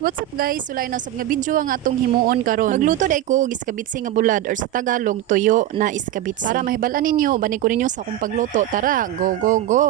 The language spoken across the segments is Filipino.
What's up guys? Sulay na sab nga video ang atong himuon karon. Magluto day ko og iskabitsi nga bulad or sa Tagalog tuyo na iskabitsi. Para mahibalan ninyo bani ko ninyo sa akong pagluto. Tara, go go go.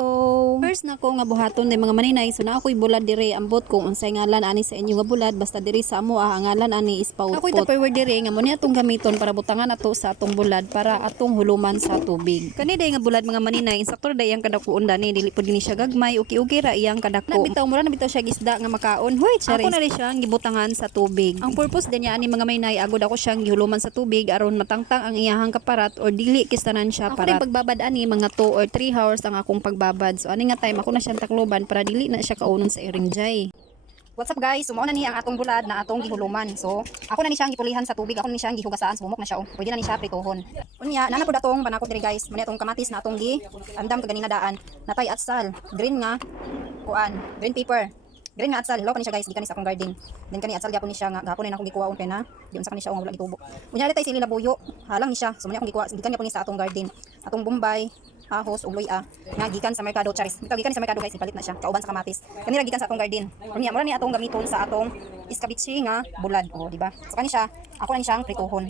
First na ko nga buhaton day mga maninay, so na ako'y bulad dire ambot kung unsay ngalan ani sa inyo nga bulad basta diri sa amo ang ngalan ani is pautpot. Ako'y tupperware dire nga mo ni atong gamiton para butangan ato sa atong bulad para atong huluman sa tubig. Kani day nga bulad mga maninay, insakto day ang kadakuon dani dili pud gini siya gagmay uki-uki ra iyang kadako. Nabitaw mura na bitaw siya gisda nga makaon. Hoy, ako na rin siyang gibutangan sa tubig. Ang purpose din niya ani mga maninay, agod ako siyang gihuluman sa tubig aron matangtang ang iyahang kaparat or dili kistanan siya parat. Ako rin pagbabad ani mga 2 or 3 hours ang akong pagbabad. So ani nga time ako na siyang takloban para dili na siya kaunon sa iring jay. What's up guys? Sumao na ni ang atong bulad na atong gihuluman. So, ako na ni siyang gipulihan sa tubig, ako na ni siyang gihugasaan, sumok na siya. Pwede na ni siya prituhon. Unya, nana pud atong banakot diri guys. Mani atong kamatis na atong gi andam kaganina daan. Natay atsal, green nga kuan, green pepper. Green nga atsal, law kani siya guys, gikan sa akong garden. Then kani atsal gyapon ni siya nga gahapon na akong gikuha unta na. Di unsa kani siya wala gitubo. Unya tay sili labuyo, halang ni siya. So mani akong gikuha, gikan gyapon ni sa atong garden. Atong bombay, ahos ug luya nga gikan sa merkado charis. Bitaw gikan sa merkado guys, ipalit na siya kauban sa kamatis. Kani ra gikan sa atong garden. Unya mura ni atong gamiton sa atong iskabitsi nga bulad, oh di ba? So kani siya, ako na ni siyang prituhon.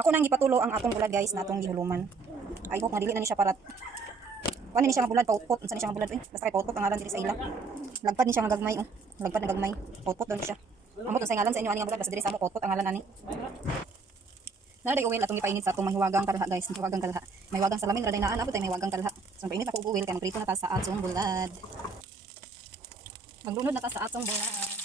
Ako nang gipatulo ang atong bulad guys na atong gihuluman. I hope nga dili na ni siya parat. Wala ni siya nga bulad pautpot, unsa ni siya nga bulad basta kay pautpot ang ngalan diri sa ila. Lagpad ni siya nga gagmay oh. Lagpad na gagmay. Pautpot daw ni siya. Amo unsay ngalan sa inyo ani nga bulad basta diri sa amo pautpot ang ngalan ani. Naday uwil atong ipainit sa atong mahiwagang kalha guys, mahiwagang kalha. Mahiwagang salamin raday naa napod tay mahiwagang kalha. So painit ako uwil kay magprito na ta sa atong bulad. Maglunod na ta sa atong bulad.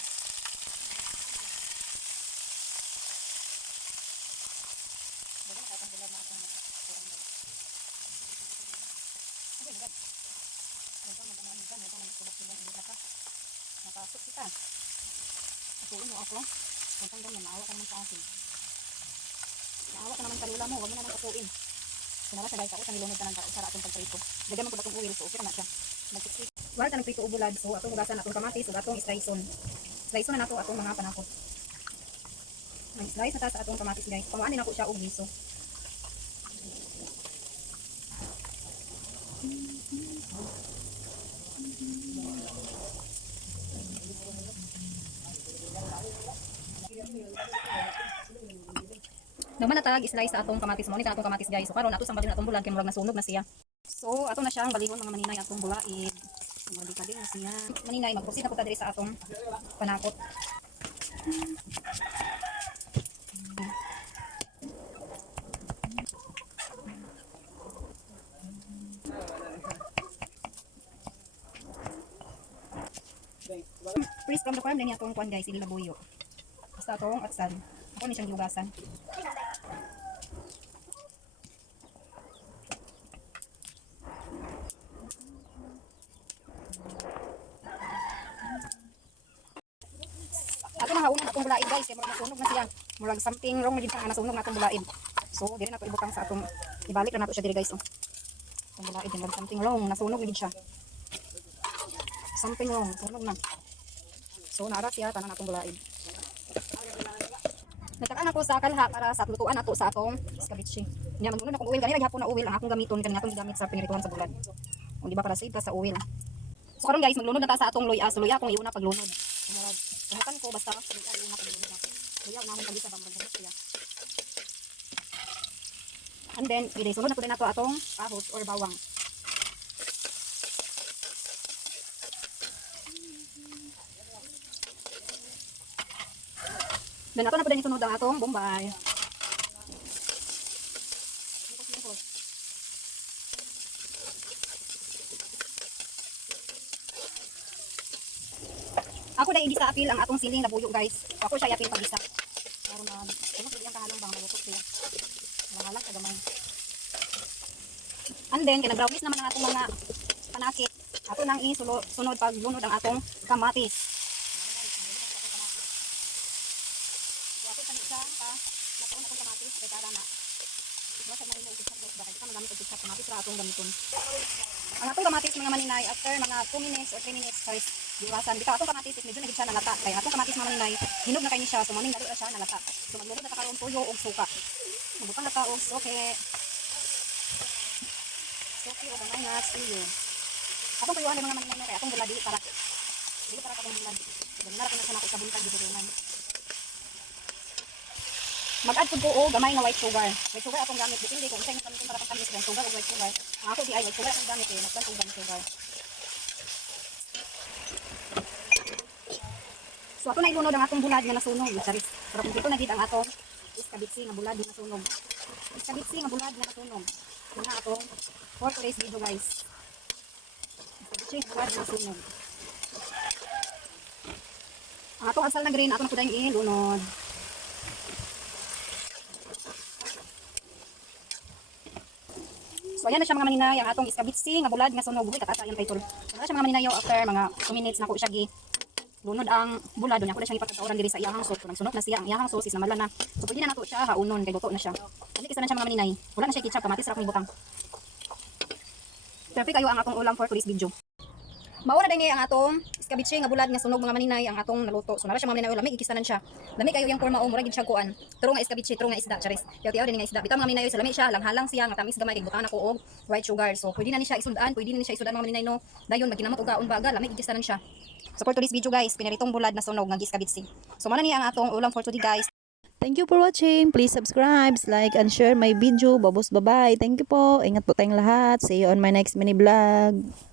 Napasok kita. Atuin mo ako. Kung ganyan, maawa ka naman sa akin. Maawa ka naman sa lula mo, huwag mo naman atuin. Sinalas na guys, ako sa nilunod ka ng para atong pagprito. Lagyan mo po itong uwil, so okay na siya. Nagsiksik. Wala ka ng prito o bulad, so atong hugasan atong kamatis o atong sliceon. Sliceon na nato atong mga panakot. Slice na ta sa atong kamatis guys. Pamuan din ako siya og giso. Naman natag slice sa atong kamatis mo ni atong kamatis guys. So karon ato sang balyon atong bulag kay murag nasunog na siya. So ato na siyang balihon mga maninay atong bulaid. Mali na siya. Maninay mag-proceed na po ta diri sa atong panakot. Freeze from the farm din atong kuan guys, ili labuyo. Basta atong atsal. Ako ni siyang gihugasan. Ato na hauna atong bulaid guys, kay murag nasunog na siya. Murag something wrong na gid sa nasunog na atong bulaid. So, diri na to ibutang sa atong ibalik na nato siya diri guys. Oh. Atong bulaid murag something wrong, nasunog gid siya. Something wrong, nasunog na. So, naara siya tanan atong bulaid. Natakan ako sa kalha para sa lutuan ato sa atong iskabitsi. Nya maglunod akong uwil kanina gyapon na uwil ang akong gamiton kanina atong gigamit sa pinirituhan sa bulad. Kung di ba para save ka sa uwil. So karon guys, maglunod na ta sa atong luya. So luya akong iuna paglunod. Sumunod. Suhukan ko basta luya iuna paglunod natin. Luya naman pagisa ba murag siya. And then, sunod na pud nato atong ahos or bawang. Dan ato na pud ni sunod ang atong bombay. Ako dai igisa apil ang atong siling labuyo guys. Ako siya apil pagisa. Para man, ano pud yang kahalong bang malutok siya. Lahalag ka gamay. And then kay nag-brownish naman ang atong mga panakit. Ato nang sunod paglunod ang atong kamatis. Ako sa isa pa lakon atong kamatis kay kada na. Basta na rin ito sa bakit ka magamit og sa kamatis ra atong gamiton. Ang atong kamatis mga maninay after mga 2 minutes or 3 minutes guys. Iwasan bitaw atong kamatis is medyo nagid siya nalata kay atong kamatis mga maninay hinog na kay ni siya so morning dali ra siya nalata. So maglunod na ta karon tuyo og suka. Magbutang na ta og okay. Suki o gamay nga tuyo. Atong tuyuhan mga maninay kay atong bulad dili para atong bulad. Ganun na ko na siya makikabuntag dito rin. Mag-add po ko gamay na white sugar. White sugar akong gamit. Depende kung isa yung kamitin para pang kamis sugar o white sugar. Ang ako di ay white sugar akong gamit eh. Nagdan kong sugar. So ako na ilunod ang atong bulad nga nasunog. Charis. Pero kung dito na gid ang atong iskabitsi nga bulad nga nasunog. Iskabitsi nga bulad nga nasunog. Ito na atong for today's video guys. Iskabitsi nga bulad nga nasunog. Ang atong asal na green, ako na po dahil ilunod. So ayan na siya mga maninay, ang atong iskabitsi nga bulad nga sunog. Uy, katasa yung title. So na siya mga maninayaw after mga 2 minutes na ko siya lunod ang bulad. Doon ako na siya ipagkatauran diri sa iyahang sauce. Kung nagsunod na siya ang iyahang sauce, is namala na. So pwede na nato siya haunon, kay luto na siya. Kasi kisa na siya mga maninay. Wala na siya ketchup, kamatis, sarap ni butang. Perfect kayo ang atong ulam for today's video. Mauna din ang atong iskabitsi nga bulad nga sunog mga maninay ang atong naluto. So nara siya mga maninay ulam, ikistanan siya. Lami kayo yang forma o murag gid siya kuan. Turo nga iskabitsi, turo nga isda, charis. Tiyaw-tiyaw din nga isda. Bitaw mga maninay sa lami siya, langhalang siya nga tamis gamay kay butang na ko og white sugar. So pwede na ni siya isudan, pwede na ni siya isudan mga maninay no. Dayon magkinamot og gaon baga, lami ikistanan siya. So for today's video guys, pinaritong bulad na sunog nga iskabitsi. So muna ni ang atong ulam for today guys. Thank you for watching. Please subscribe, like, and share my video. Babos, bye-bye. Thank you po. Ingat po tayong lahat. See you on my next mini vlog.